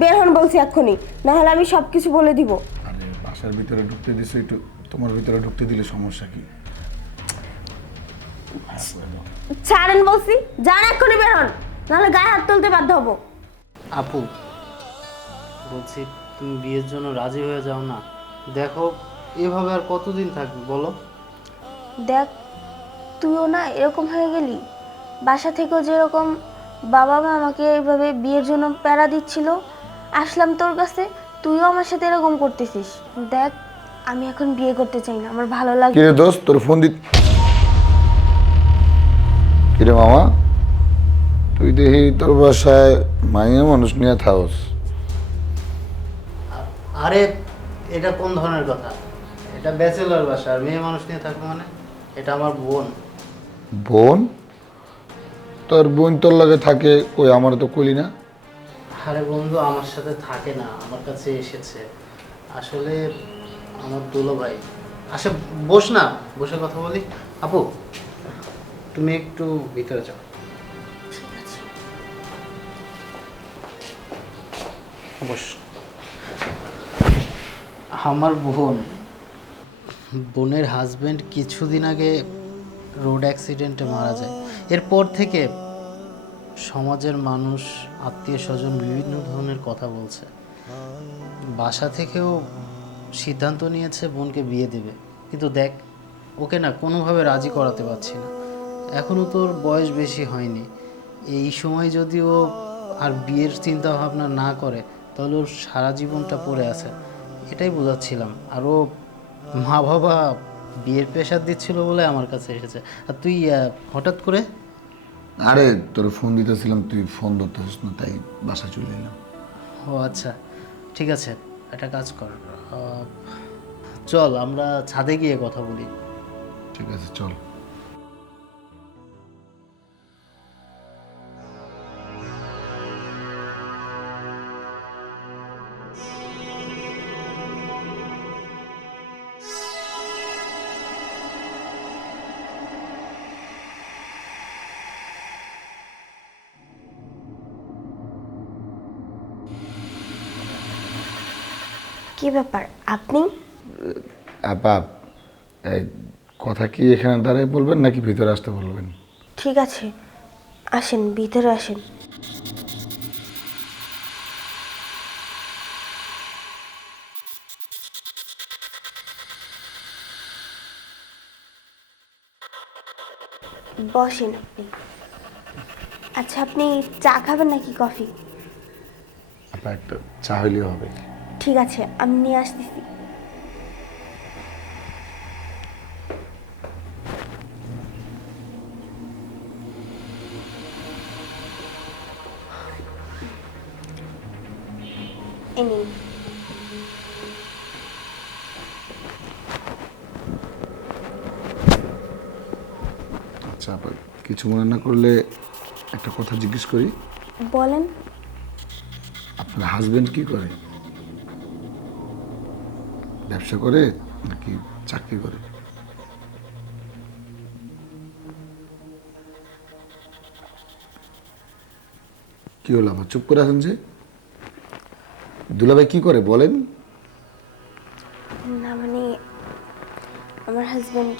বের হন বলছি এক্ষুনি না হলে আমি সব কিছু বলে দিব। আরে বাসার ভিতরে ঢুকতে দিছে একটু তোমার ভিতরে ঢুকতে দিলে সমস্যা কি? হ্যাঁ, ছাড়েন বলছি যান এক্ষুনি বের হন নাহলে গায়ে হাত তুলতে বাধ্য হব। আপু বলছি তুমি বিয়ের জন্য রাজি হয়ে যাও না। দেখো এভাবে আর কতদিন থাকবে বলো? দেখ তুইও না এরকম হয়ে গেলি। বাসা থেকেও যেরকম বাবা মা আমাকে এইভাবে বিয়ের জন্য প্যারা দিচ্ছিল আসলাম তোর কাছে তুইও আমার সাথে এরকম করতেছিস। দেখ আমি এখন বিয়ে করতে চাই না আমার ভালো লাগে কিরে দোস্ত তোর ফোন দি কিরে মামা তুই দেখি তোর বাসায় মাইয়া মানুষ নিয়ে থাকস। আরে এটা কোন ধরনের কথা? এটা ব্যাচেলর বাসা আর মেয়ে মানুষ নিয়ে থাকবে মানে? এটা আমার বোন। বোন? তোর বোন তোর লাগে থাকে কই আমার তো কলি না। আরে বন্ধু, আমার সাথে থাকে না, আমার কাছে এসেছে। আসলে আমার দুলো ভাই। আচ্ছা বস না, বসে কথা বলি। আপু, তুমি একটু ভিতরে যাও। বস। আমার বোন, বোনের হাজবেন্ড কিছুদিন আগে রোড অ্যাক্সিডেন্টে মারা যায়। এরপর থেকে সমাজের মানুষ, আত্মীয় স্বজন বিভিন্ন ধরনের কথা বলছে। বাসা থেকেও সিদ্ধান্ত নিয়েছে বোনকে বিয়ে দেবে। কিন্তু দেখ, ওকে না কোনোভাবে রাজি করাতে পারছি না। এখনও তোর বয়স বেশি হয়নি। এই সময় যদি ও আর বিয়ের চিন্তা ভাবনা না করে, তাহলে ওর সারা জীবনটা পড়ে আছে। এটাই বোঝাচ্ছিলাম। আর ও মা বাবা বিয়ের প্রেশার দিচ্ছিল বলে আমার কাছে এসেছে। আর তুই হঠাৎ করে আরে তোর ফোন দিতেছিলাম তুই ফোন ধরতেছিস না তাই বাসা চলে এলাম। ও আচ্ছা। ঠিক আছে একটা কাজ কর। আহ, চল আমরা ছাদে গিয়ে কথা বলি। ঠিক আছে চল। কি ব্যাপার? আপনি? আপা কথা কি এখানে দাঁড়ায় বলবেন নাকি ভিতরে আসতে বলবেন? ঠিক আছে আসেন ভিতরে আসেন। বসেন আপনি। আচ্ছা আপনি চা খাবেন নাকি কফি? আপা একটা চা হইলেও হবে। ঠিক আছে আমি নিয়ে আসতেছি। আচ্ছা আপা কিছু মনে না করলে একটা কথা জিজ্ঞেস করি। বলেন। আপনার হাজবেন্ড কি করে? ব্যবসা করে নাকি চাকরি করে? কি হলো আবার চুপ করে আছেন যে? দুলাভাই কি করে বলেন? না মানে আমার হাজবেন্ড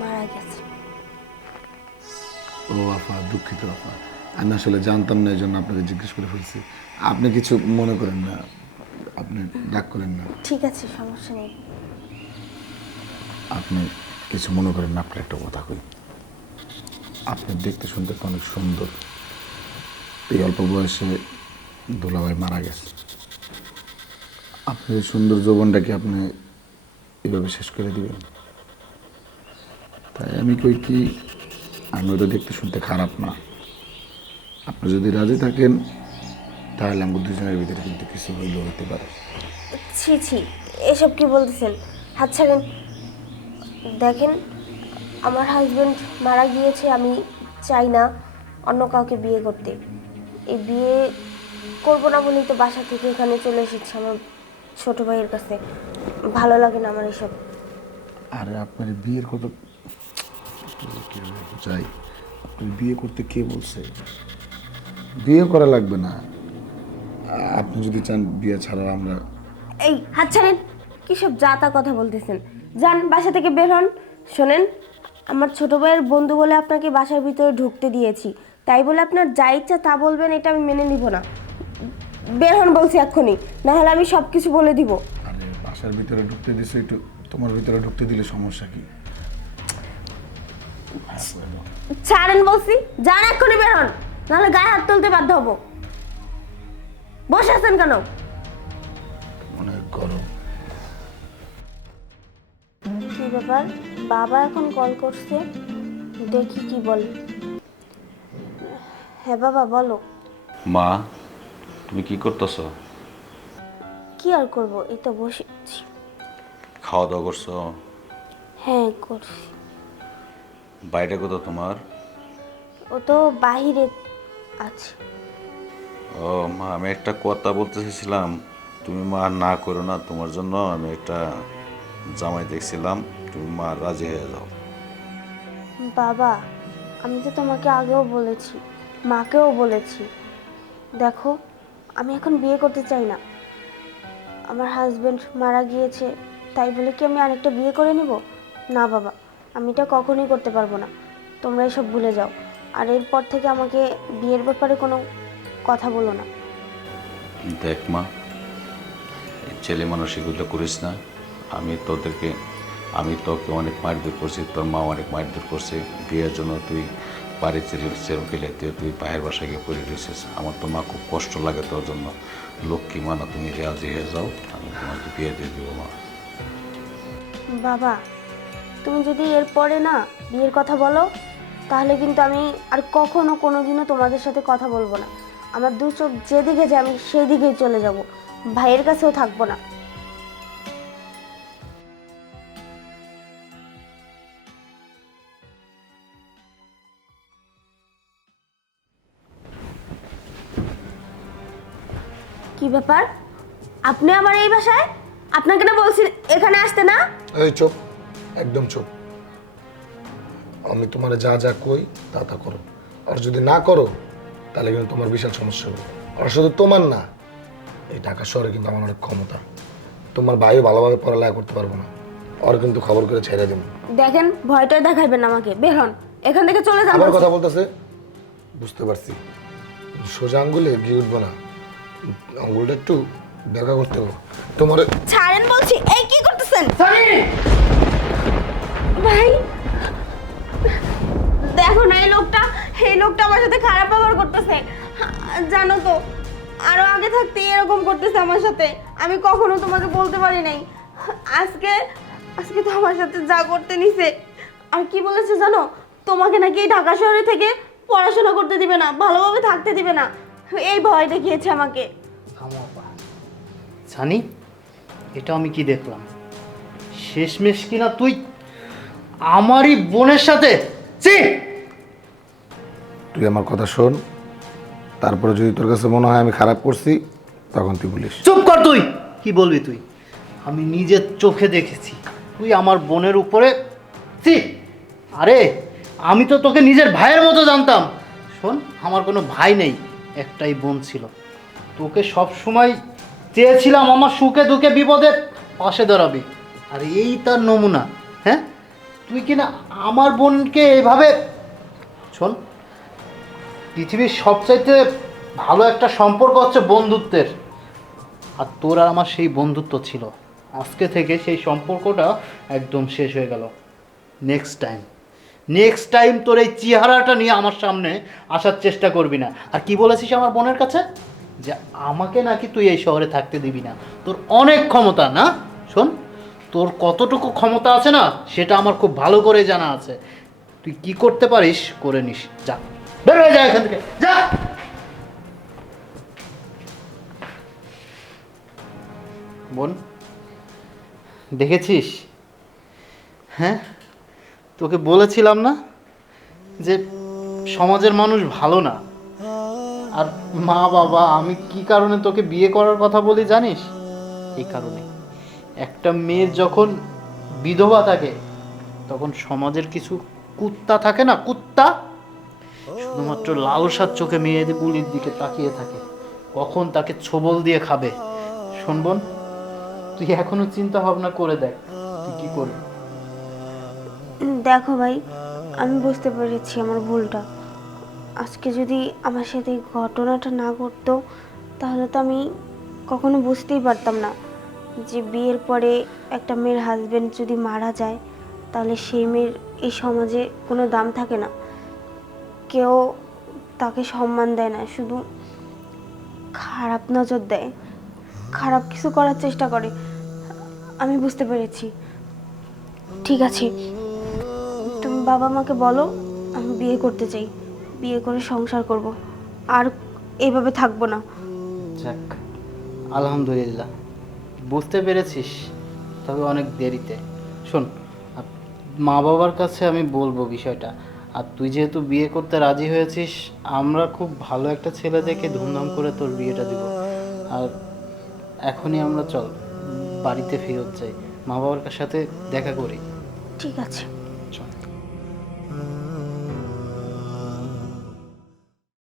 মারা গেছে। ও আপা দুঃখিত আপা আমি আসলে জানতাম না এই জন্য আপনাকে জিজ্ঞেস করে ফেলছি। আপনি কিছু মনে করেন না। আপনি ডাক করেন না। ঠিক আছে সমস্যা নেই। আপনি কিছু মনে করেন না আপনার একটা কথা কই। আপনি দেখতে শুনতে তো অনেক সুন্দর। এই অল্প বয়সে দোলাভাই মারা গেছে। আপনি এই সুন্দর যৌবনটাকে আপনি এভাবে শেষ করে দিবেন? তাই আমি কই কি আমি ওটা দেখতে শুনতে খারাপ না। আপনি যদি রাজি থাকেন তাহলে আমাদের দুজনের ভিতরে কিন্তু কিছু হইলেও হতে পারে। ছি ছি এসব কি বলতেছেন? হাত ছাড়েন। দেখেন আমার হাজবেন্ড মারা গিয়েছে আমি চাই না অন্য কাউকে বিয়ে করতে। এই বিয়ে করব না বলেই তো বাসা থেকে এখানে চলে এসেছি আমার ছোট ভাইয়ের কাছে। ভালো লাগে না আমার এসব। আরে আপনার বিয়ের কত চাই আপনি বিয়ে করতে কে বলছে? বিয়ে করা লাগবে না। আপনি যদি চান বিয়ে ছাড়াও আমরা এই হাত ছাড়েন। কি সব যা তা কথা বলতেছেন। যান বাসা থেকে বের হন। শোনেন আমার ছোট ভাইয়ের বন্ধু বলে আপনাকে বাসার ভিতরে ঢুকতে দিয়েছি। তাই বলে আপনার যা ইচ্ছা তা বলবেন এটা আমি মেনে নিব না। বের হন বলছি এক্ষুনি না হলে আমি সব কিছু বলে দিব। আরে বাসার ভিতরে ঢুকতে দিছে একটু তোমার ভিতরে ঢুকতে দিলে সমস্যা কি? হ্যাঁ। ছাড়েন বলছি যান এক্ষুনি বের হন। নাহলে গায়ে হাত তুলতে বাধ্য হব। বসে আছেন কেন? অনেক গরম। কি ব্যাপার? বাবা এখন কল করছে দেখি কি বল। হ্যাঁ বাবা বলো। মা তুমি কি করতেছ? কি আর করব? এই তো বসেছি খাওয়া দাওয়া করছ? হ্যাঁ করছি। বাইরে কোথাও তোমার? ও তো বাহিরে আছে। ও মা, আমি একটা কথা বলতে চাইছিলাম। তুমি মা না করো না, তোমার জন্য আমি একটা জামাই দেখছিলাম। তুমি মা রাজি হয়ে যাও। বাবা, আমি তো তোমাকে আগেও বলেছি, মাকেও বলেছি। দেখো, আমি এখন বিয়ে করতে চাই না। আমার হাজবেন্ড মারা গিয়েছে, তাই বলে কি আমি আরেকটা বিয়ে করে নিব? না বাবা, আমি এটা কখনোই করতে পারব না। তোমরা এসব ভুলে যাও। আর এরপর থেকে আমাকে বিয়ের ব্যাপারে কোনো কথা বলো না। দেখ মা ছেলে মানুষ এগুলো করিস না। আমি তোদেরকে আমি তোকে অনেক মারধর করছি তোর মা অনেক মারধর করছে। বিয়ের জন্য তুই বাড়ি ছেড়ে গেলে তুই তুই পায়ের বাসায় গিয়ে পড়ে রয়েছিস। আমার তো মা খুব কষ্ট লাগে তোর জন্য। লক্ষ্মী মা না তুমি রাজি হয়ে যাও আমি তোমাকে বিয়ে দিয়ে দেবো মা। বাবা তুমি যদি এরপরে না বিয়ের কথা বলো তাহলে কিন্তু আমি আর কখনো কোনোদিনও তোমাদের সাথে কথা বলব না। আমার দু চোখ যেদিকে যায়, আমি সেই দিকেই চলে যাব। ভাইয়ের কাছেও থাকব না। কি ব্যাপার? আপনি আমার এই বাসায়? আপনাকে না বলছি এখানে আসতে না? এই চুপ, একদম চুপ। আমি তোমার যা যা কই, তা তা করো। আর যদি না করো তাহলে কিন্তু তোমার বিশাল সমস্যা হবে। আর শুধু তোমার না এই ঢাকা শহরে কিন্তু আমার অনেক ক্ষমতা। তোমার ভাইও ভালোভাবে পড়ালেখা করতে পারব না। ওর কিন্তু খবর করে ছেড়ে দেবো। দেখেন ভয়টা দেখাইবেন আমাকে। বের হন। এখান থেকে চলে যান। বলছি। কথা বলতেছে? বুঝতে পারছি। সোজা আঙ্গুলে গিয়ে উঠবো না। আঙ্গুলটা একটু দেখা করতে হবে। তোমার ছাড়েন বলছি এই কি করতেছেন? ভাই দেখো না এই লোকটা। এই লোকটা আমার সাথে খারাপ ব্যবহার করতেছে। জানো তো, আরও আগে থাকতে এরকম করতেছে আমার সাথে। আমি কখনো তোমাকে বলতে পারি নাই। আজকে আজকে তো আমার সাথে যা করতে নিছে। আর কি বলেছে জানো? তোমাকে নাকি এই ঢাকা শহরে থেকে পড়াশোনা করতে দিবে না, ভালোভাবে থাকতে দিবে না। এই ভয় দেখিয়েছে আমাকে। জানি এটা আমি কি দেখলাম? শেষমেশ কিনা তুই আমারই বোনের সাথে? ছি! তুই আমার কথা শোন। তারপরে যদি তোর কাছে মনে হয় আমি খারাপ করছি, তখন তুই বলিস। চুপ কর তুই! কি বলবি তুই? আমি নিজের চোখে দেখেছি। তুই আমার বোনের উপরে ছি! আরে, আমি তো তোকে নিজের ভাইয়ের মতো জানতাম। শোন, আমার কোনো ভাই নেই, একটাই বোন ছিল। তোকে সব সময় চেয়েছিলাম আমার সুখে দুঃখে বিপদে পাশে দাঁড়াবি। আর এই তার নমুনা হ্যাঁ? তুই কিনা আমার বোনকে এভাবে শোন পৃথিবীর সবচাইতে ভালো একটা সম্পর্ক হচ্ছে বন্ধুত্বের। আর তোর আর আমার সেই বন্ধুত্ব ছিল। আজকে থেকে সেই সম্পর্কটা একদম শেষ হয়ে গেল। নেক্সট টাইম নেক্সট টাইম তোর এই চেহারাটা নিয়ে আমার সামনে আসার চেষ্টা করবি না। আর কি বলেছিস আমার বোনের কাছে? যে আমাকে নাকি তুই এই শহরে থাকতে দিবি না। তোর অনেক ক্ষমতা, না? শোন, তোর কতটুকু ক্ষমতা আছে না, সেটা আমার খুব ভালো করে জানা আছে। তুই কি করতে পারিস, করে নিস। যা। বের হয়ে যা এখান থেকে। যা। বোন, দেখেছিস? হ্যাঁ? তোকে বলেছিলাম না যে সমাজের মানুষ ভালো না। আর মা, বাবা, আমি কি কারণে তোকে বিয়ে করার কথা বলি জানিস? এই কারণে। একটা মেয়ের যখন বিধবা থাকে, তখন সমাজের কিছু কুত্তা থাকে না? কুত্তা? শুধুমাত্র লালসার চোখে মেয়েদের গুলির দিকে তাকিয়ে থাকে। কখন তাকে ছবল দিয়ে খাবে? শুনবন তুই এখনও চিন্তা ভাবনা করে দেখ, তুই কি করবি? দেখো ভাই, আমি বুঝতে পেরেছি আমার ভুলটা। আজকে যদি আমার সাথে এই ঘটনাটা না ঘটতো, তাহলে তো আমি কখনো বুঝতেই পারতাম না যে বিয়ের পরে একটা মেয়ের হাজবেন্ড যদি মারা যায়, তাহলে সেই মেয়ের এই সমাজে কোনো দাম থাকে না। কেউ তাকে সম্মান দেয় না, শুধু খারাপ নজর দেয়। খারাপ কিছু করার চেষ্টা করে। আমি বুঝতে পেরেছি। ঠিক আছে। তুমি বাবা মাকে বলো, আমি বিয়ে করতে চাই। বিয়ে করে সংসার করব। আর এইভাবে থাকব না। যাক, আলহামদুলিল্লাহ। বুঝতে পেরেছিস, তবে অনেক দেরিতে। শোন মা বাবার কাছে আমি বলব বিষয়টা। আর তুই যেহেতু বিয়ে করতে রাজি হয়েছিস আমরা খুব ভালো একটা ছেলে দেখে ধুমধাম করে তোর বিয়েটা দিব। আর এখনই আমরা চল বাড়িতে ফেরত যাই। মা বাবার সাথে দেখা করি। ঠিক আছে। চল।